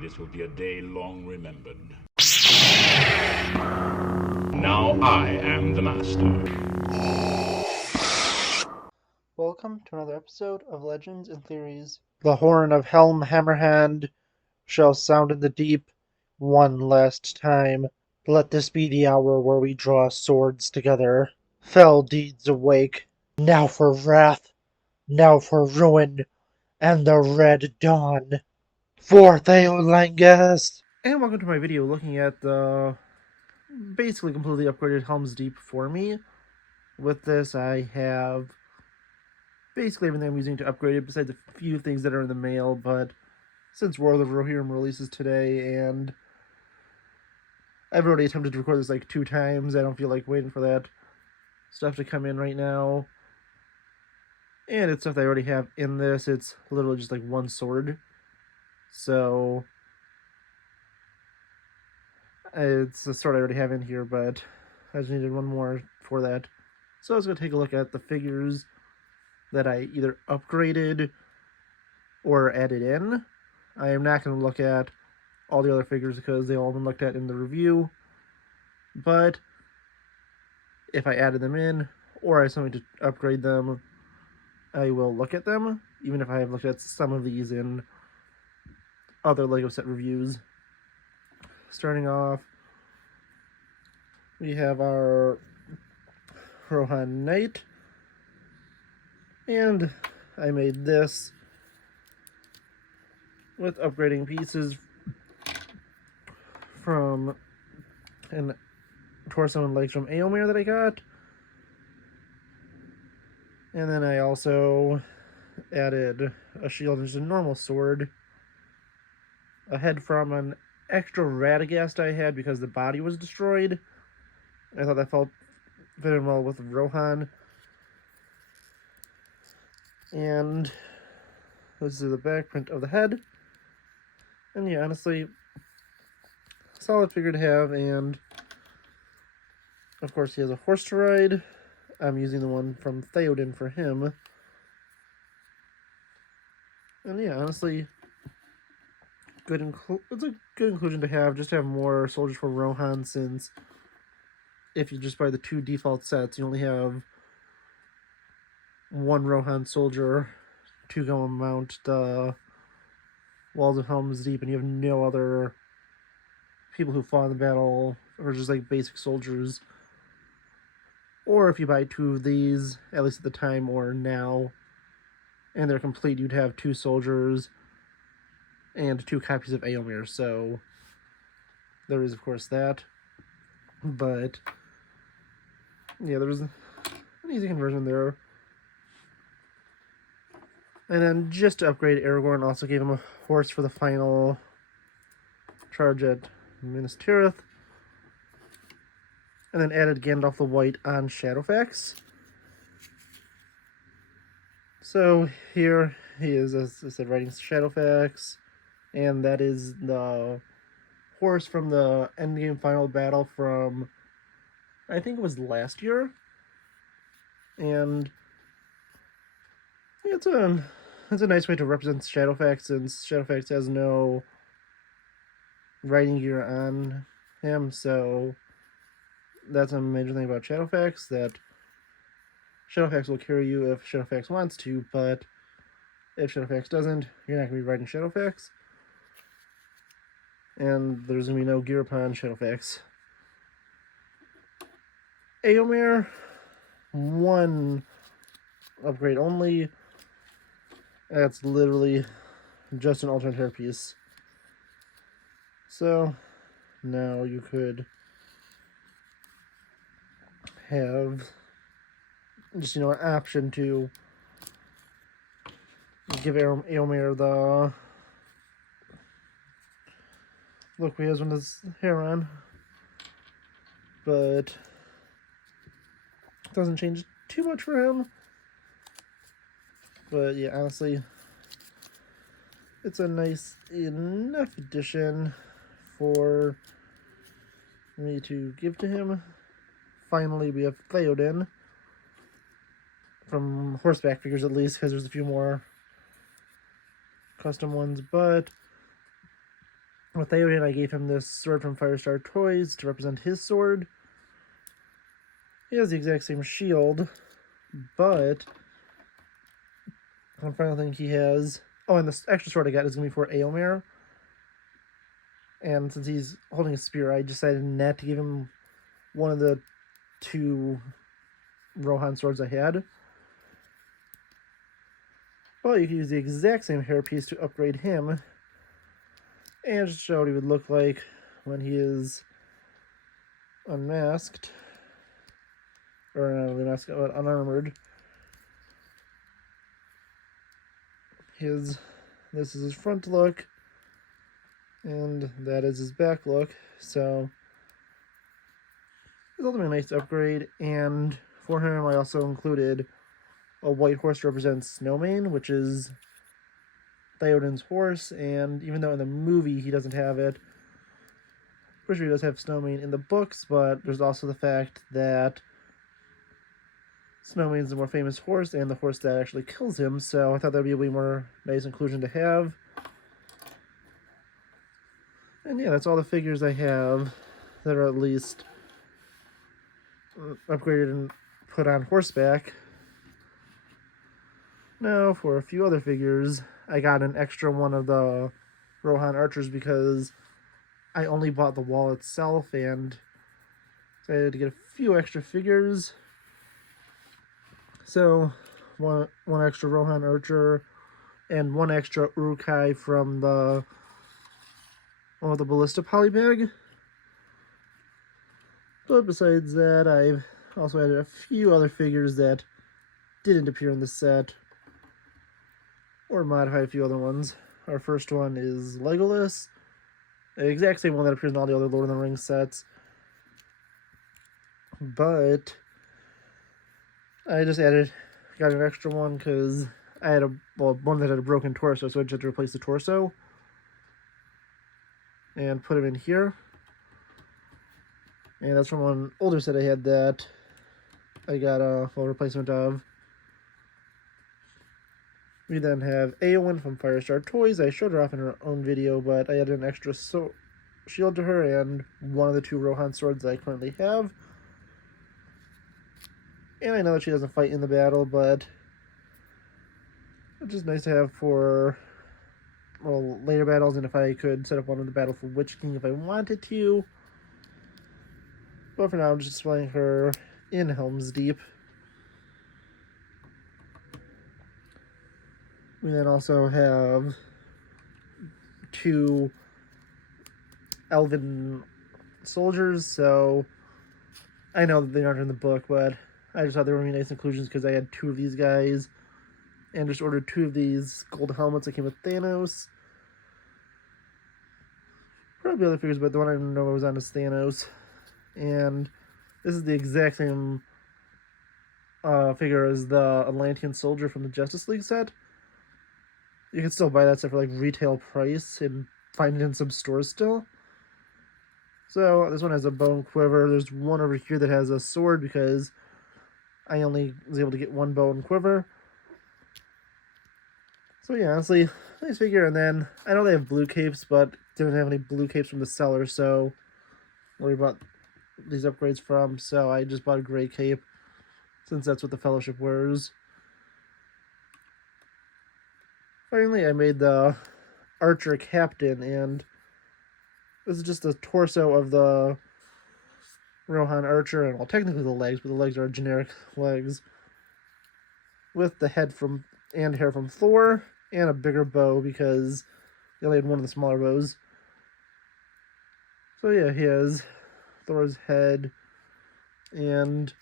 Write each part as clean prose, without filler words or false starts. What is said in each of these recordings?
This will be a day long remembered. Now I am the master. Welcome to another episode of Legends and Theories. The horn of Helm Hammerhand shall sound in the deep one last time. Let this be the hour where we draw swords together. Fell deeds awake. Now for wrath, now for ruin, and the red dawn. For Theolangus! And welcome to my video looking at the basically completely upgraded Helm's Deep for me. With this, I have basically everything I'm using to upgrade it, besides a few things that are in the mail, but since World of Rohirrim releases today, and I've already attempted to record this like 2 times, I don't feel like waiting for that stuff to come in right now. And it's stuff that I already have in this. It's literally just like one sword. So it's a sword I already have in here, but I just needed one more for that. So I was going to take a look at the figures that I either upgraded or added in. I am not going to look at all the other figures because they all have been looked at in the review. But if I added them in or I have something to upgrade them, I will look at them, even if I have looked at some of these in other LEGO set reviews. Starting off, we have our Rohan Knight, and I made this with upgrading pieces from an torso and legs from Éomer that I got. And then I also added a shield and just a normal sword. A head from an extra Radagast I had because the body was destroyed. I thought that fit in well with Rohan. And this is the back print of the head. And yeah, honestly, solid figure to have. And of course he has a horse to ride. I'm using the one from Theoden for him. And yeah, honestly, it's a good inclusion to have, just to have more soldiers for Rohan, since if you just buy the 2 default sets, you only have one Rohan soldier to go and mount the Walls of Helm's Deep, and you have no other people who fought in the battle, or just like basic soldiers. Or if you buy 2 of these, at least at the time or now, and they're complete, you'd have 2 soldiers and 2 copies of Éomer. So there is, of course, that. But yeah, there's an easy conversion there. And then just to upgrade Aragorn, also gave him a horse for the final charge at Minas Tirith. And then added Gandalf the White on Shadowfax. So here he is, as I said, riding Shadowfax. And that is the horse from the endgame final battle from, I think it was last year. And it's a nice way to represent Shadowfax, since Shadowfax has no riding gear on him. So that's a major thing about Shadowfax, that Shadowfax will carry you if Shadowfax wants to, but if Shadowfax doesn't, you're not going to be riding Shadowfax. And there's going to be no gear upon Shadowfax. Éomer, 1 upgrade only. That's literally just an alternate hairpiece. So now you could have just, an option to give Éomer the look he has with his hair on, but it doesn't change too much for him. But yeah, honestly, it's a nice enough addition for me to give to him. Finally, we have Theoden, from horseback figures at least, because there's a few more custom ones, but With Theoden, I gave him this sword from Firestar Toys to represent his sword. He has the exact same shield, but one final thing he has... Oh, and this extra sword I got is going to be for Eomer. And since he's holding a spear, I decided not to give him one of the 2 Rohan swords I had. But you can use the exact same hairpiece to upgrade him. And just show what he would look like when he is unmasked. Or not unmasked, but unarmored. This is his front look. And that is his back look. So it's ultimately a nice upgrade. And for him, I also included a white horse to represent Snowmane, which is Theoden's horse. And even though in the movie he doesn't have it, for sure he does have Snowmane in the books, but there's also the fact that Snowmane's the more famous horse and the horse that actually kills him, so I thought that would be a way more nice inclusion to have. And yeah, that's all the figures I have that are at least upgraded and put on horseback. Now, for a few other figures, I got an extra one of the Rohan archers because I only bought the wall itself and decided to get a few extra figures. So, one extra Rohan archer and one extra Uruk-Hai from the ballista polybag. But besides that, I've also added a few other figures that didn't appear in the set, or modified a few other ones. Our first one is Legolas, the exact same one that appears in all the other Lord of the Rings sets. But I just got an extra one because I had one that had a broken torso, so I just had to replace the torso and put him in here. And that's from one older set I had that I got a full replacement of. We then have Eowyn from Firestar Toys. I showed her off in her own video, but I added an extra shield to her and one of the 2 Rohan swords that I currently have. And I know that she doesn't fight in the battle, but it's just nice to have for, well, later battles, and if I could set up one in the battle for Witch King if I wanted to. But for now, I'm just displaying her in Helm's Deep. We then also have 2 elven soldiers, so I know that they aren't in the book, but I just thought they were really nice inclusions because I had 2 of these guys and just ordered 2 of these gold helmets that came with Thanos. Probably other figures, but the one I know was on is Thanos. And this is the exact same figure as the Atlantean soldier from the Justice League set. You can still buy that set for like retail price and find it in some stores still. So this one has a bone quiver. There's one over here that has a sword because I only was able to get 1 bow and quiver. So yeah, honestly, nice figure. And then I know they have blue capes, but didn't have any blue capes from the seller, so where we bought these upgrades from. So I just bought a gray cape since that's what the Fellowship wears. Finally, I made the Archer Captain, and this is just the torso of the Rohan Archer, and well, technically the legs, but the legs are generic legs, with the head and hair from Thor, and a bigger bow because they only had one of the smaller bows. So yeah, he has Thor's head, and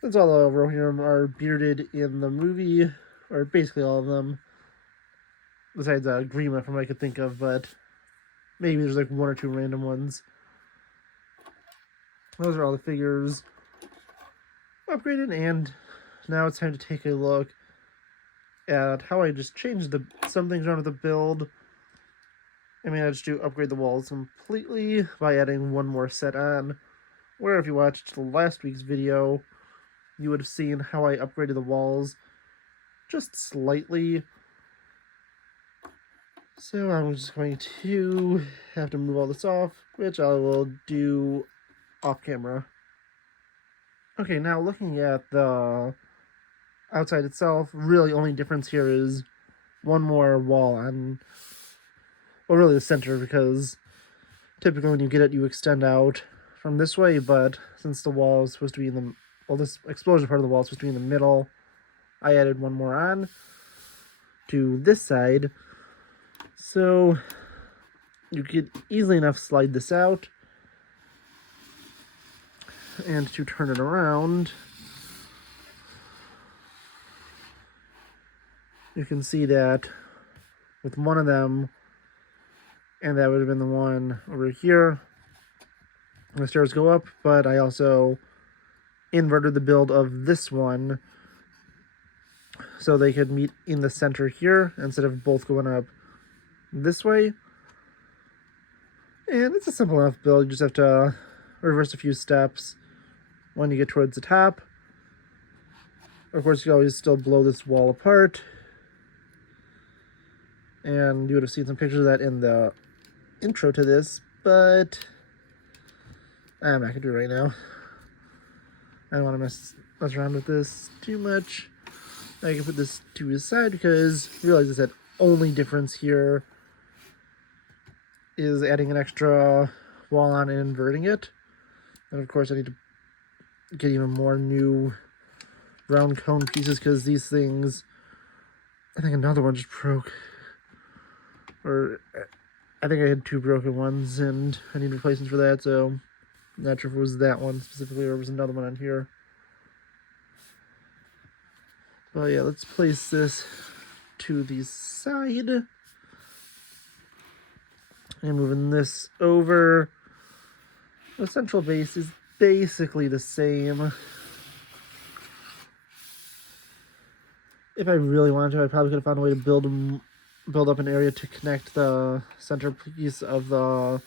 since all the Rohirrim are bearded in the movie, or basically all of them, besides Grima from what I could think of, but maybe there's like 1 or 2 random ones. Those are all the figures upgraded, and now it's time to take a look at how I just changed some things around with the build. I managed to upgrade the walls completely by adding 1 more set on, where if you watched last week's video, you would have seen how I upgraded the walls just slightly. So I'm just going to have to move all this off, which I will do off camera. Okay, now looking at the outside itself, really only difference here is one more wall on, well, really the center, because typically when you get it, you extend out from this way, but since the wall is supposed to be in the, well, this explosion part of the wall is supposed to be in the middle, I added one more on to this side. So you could easily enough slide this out, and to turn it around, you can see that with one of them, and that would have been the one over here, the stairs go up, but I also inverted the build of this one so they could meet in the center here instead of both going up this way. And it's a simple enough build. You just have to reverse a few steps when you get towards the top. Of course, you can always still blow this wall apart, and you would have seen some pictures of that in the intro to this, but I'm not gonna do it right now. I don't want to mess around with this too much. I can put this to his side because I realize that only difference here is adding an extra wall on and inverting it. And of course I need to get even more new round cone pieces because these things, I think another one just broke. Or I think I had two broken ones and I need replacements for that, so I'm not sure if it was that one specifically or it was another one on here. But yeah, let's place this to the side. And moving this over. The central base is basically the same. If I really wanted to, I probably could have found a way to build up an area to connect the center piece of the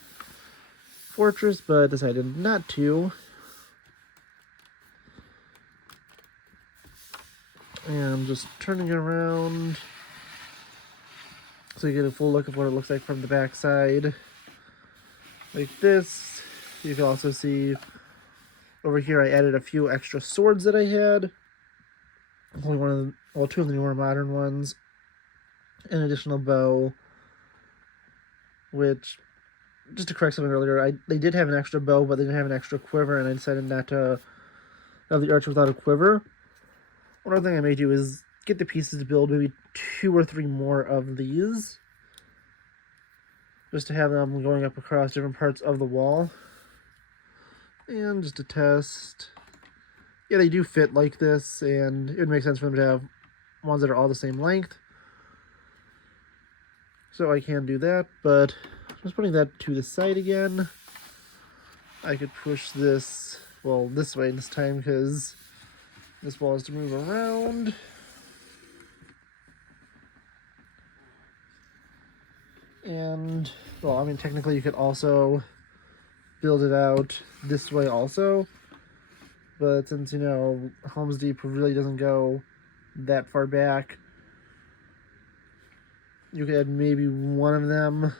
fortress, but decided not to. And I'm just turning it around so you get a full look of what it looks like from the back side. Like this. You can also see over here I added a few extra swords that I had. Only one of them, well, two of the newer modern ones. An additional bow, which, just to correct something earlier, they did have an extra bow, but they didn't have an extra quiver, and I decided not to have the archer without a quiver. One other thing I may do is get the pieces to build maybe 2 or 3 more of these, just to have them going up across different parts of the wall. And just to test, yeah, they do fit like this, and it would make sense for them to have ones that are all the same length. So I can do that, but just putting that to the side again. I could push this, well, this way this time because this wall has to move around. And, well, I mean, technically you could also build it out this way also. But since, you know, Helm's Deep really doesn't go that far back, you could add maybe one of them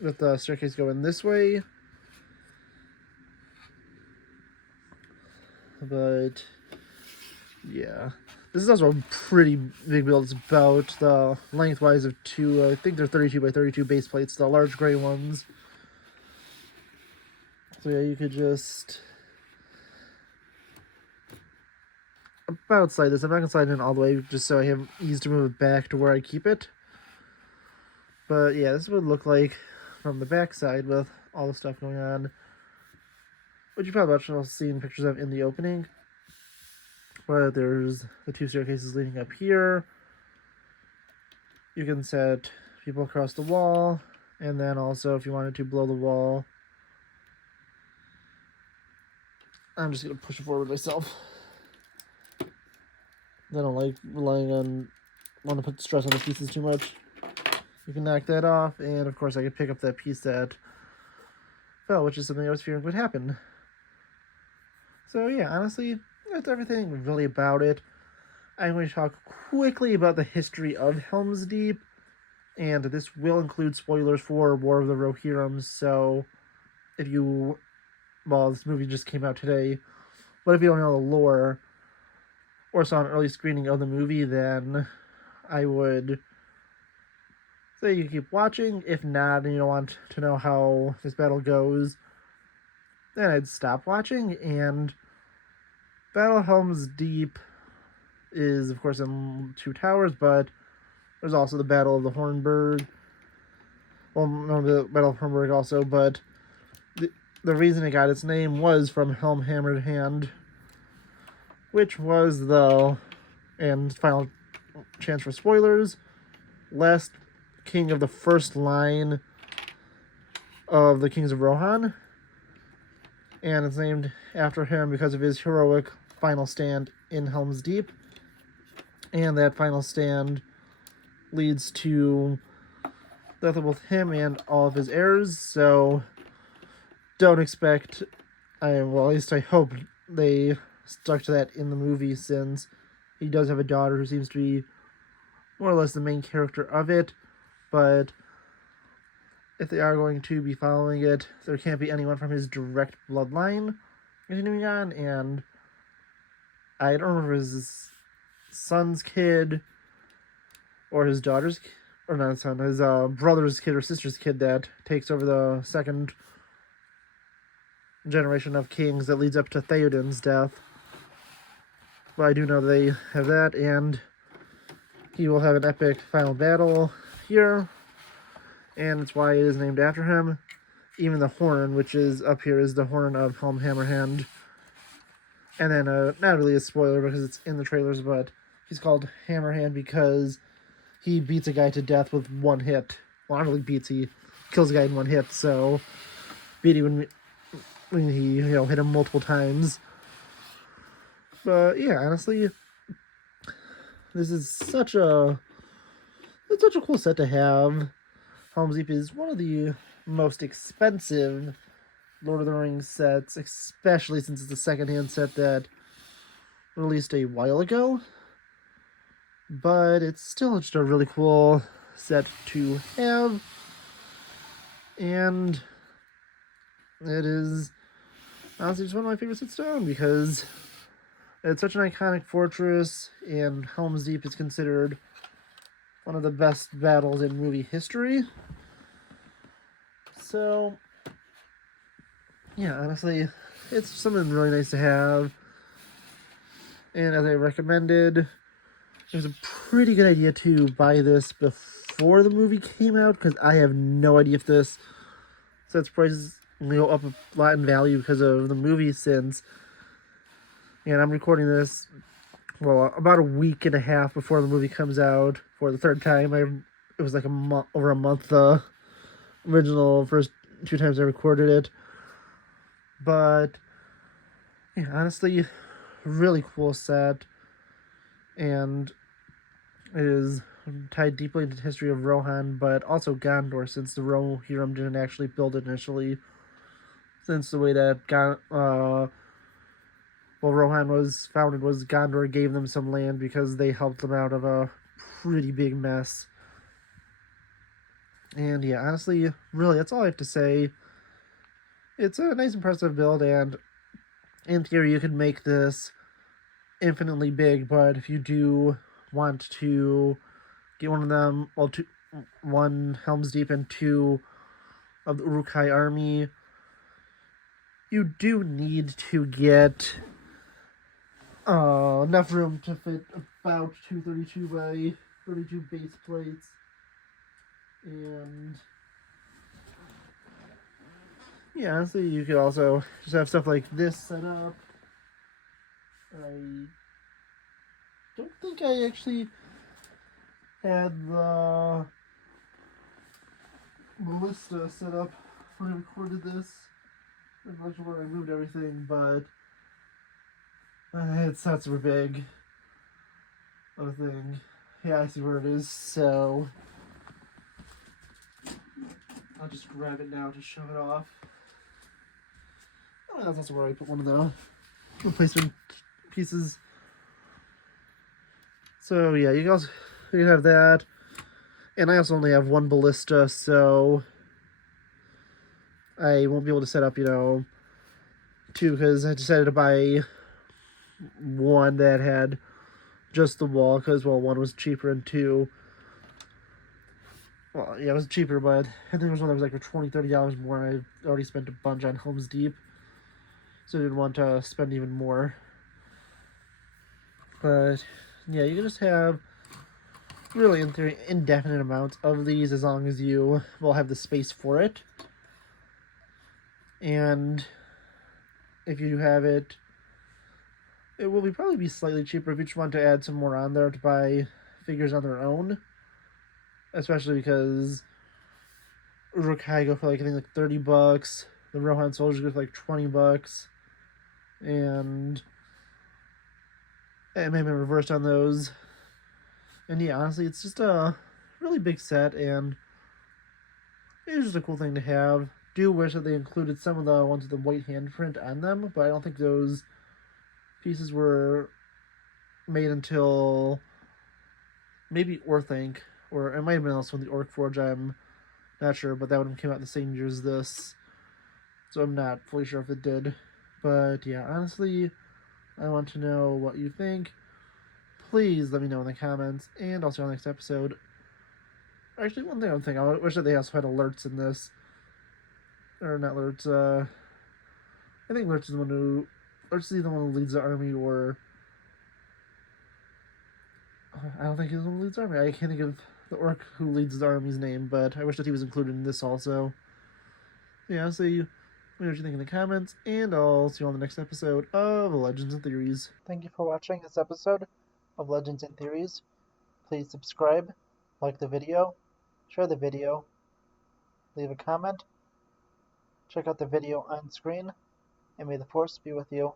with the staircase going this way. But, yeah. This is also a pretty big build. It's about the lengthwise of 2, I think they're 32 by 32 base plates, the large gray ones. So yeah, you could just about slide this. I'm not going to slide it in all the way just so I have ease to move it back to where I keep it. But yeah, this would look like from the back side with all the stuff going on, which you probably also seen pictures of in the opening. But there's the 2 staircases leading up here. You can set people across the wall, and then also if you wanted to blow the wall, I'm just going to push it forward myself. I don't like relying on, want to put stress on the pieces too much. You can knock that off, and of course I could pick up that piece that fell, which is something I was fearing would happen. So yeah, honestly, that's everything really about it. I'm going to talk quickly about the history of Helm's Deep. And this will include spoilers for War of the Rohirrims, so if you, well, this movie just came out today, but if you don't know the lore or saw an early screening of the movie, then I would say you keep watching. If not, and you don't want to know how this battle goes, then I'd stop watching. And Battle of Helm's Deep is, of course, in Two Towers, but there's also the Battle of the Hornburg. Well, no, the Battle of Hornburg also, but the reason it got its name was from Helm Hammered Hand, which was the, and final chance for spoilers, last king of the first line of the Kings of Rohan. And it's named after him because of his heroic final stand in Helm's Deep. And that final stand leads to the death of both him and all of his heirs. So don't expect, well, at least I hope they stuck to that in the movie, since he does have a daughter who seems to be more or less the main character of it. But if they are going to be following it, there can't be anyone from his direct bloodline continuing on. And I don't remember his son's kid or his daughter's, or not his son, his brother's kid or sister's kid that takes over the second generation of kings that leads up to Theoden's death. But I do know they have that, and he will have an epic final battle here, and it's why it is named after him. Even the horn, which is up here, is the horn of Helm Hammerhand. And then, not really a spoiler because it's in the trailers, but he's called Hammerhand because he beats a guy to death with one hit. Well, not really beats, he kills a guy in one hit, so beating when he, hit him multiple times. But yeah, honestly, this is such a cool set to have. Helm's Deep is one of the most expensive Lord of the Rings sets, especially since it's a secondhand set that released a while ago. But it's still just a really cool set to have. And it is honestly just one of my favorite sets to own because it's such an iconic fortress, and Helm's Deep is considered one of the best battles in movie history. So, yeah, honestly, it's something really nice to have. And as I recommended, it was a pretty good idea to buy this before the movie came out, because I have no idea if this set's prices will go up a lot in value because of the movie, since, and I'm recording this, well, about a week and a half before the movie comes out for the third time. It was like over a month, the original first two times I recorded it. But yeah, honestly, really cool set, and it is tied deeply into the history of Rohan, but also Gondor, since the Rohirrim didn't actually build it initially, since the way that Rohan was founded was Gondor gave them some land because they helped them out of a pretty big mess. And yeah, honestly, really, that's all I have to say. It's a nice, impressive build, and in theory, you could make this infinitely big, but if you do want to get one of them, well, one Helm's Deep and two of the Uruk-Hai Army, you do need to get enough room to fit about 232 by 32 base plates, and yeah, honestly, you could also just have stuff like this set up. I don't think I actually had the ballista set up when I recorded this. I'm not sure where I moved everything, but it's not super big of a thing. Yeah, I see where it is, so I'll just grab it now to show it off. Oh, that's also where I put one of the replacement pieces. So yeah, you can have that. And I also only have one ballista, so I won't be able to set up, two, because I decided to buy one that had just the wall, because, well, one was cheaper, and two, well, yeah, it was cheaper, but I think it was one that was like for $20-$30 more, and I already spent a bunch on Helms Deep, so I didn't want to spend even more. But, yeah, you can just have, really, in theory, indefinite amounts of these as long as you will have the space for it. And if you have it, it will probably be slightly cheaper if you just want to add some more on there to buy figures on their own. Especially because Uruk-Hai go for like, I think, like $30. The Rohan soldiers go for like $20. And it may be reversed on those. And yeah, honestly, it's just a really big set, and it's just a cool thing to have. Do wish that they included some of the ones with the white handprint on them, but I don't think those pieces were made until maybe Orthanc, or it might have been also in the Orc Forge, I'm not sure, but that one came out the same year as this, so I'm not fully sure if it did. But yeah, honestly, I want to know what you think. Please let me know in the comments, and I'll see you on the next episode. Actually, one thing I'm thinking, I wish that they also had alerts in this. Or not alerts, I think alerts is the one who... Alerts is the one who leads the army, or... I don't think he's the one who leads the army. I can't think of the orc who leads the army's name, but I wish that he was included in this also. Yeah, so let me know what you think in the comments, and I'll see you on the next episode of Legends and Theories. Thank you for watching this episode of Legends and Theories. Please subscribe, like the video, share the video, leave a comment, check out the video on screen, and may the Force be with you.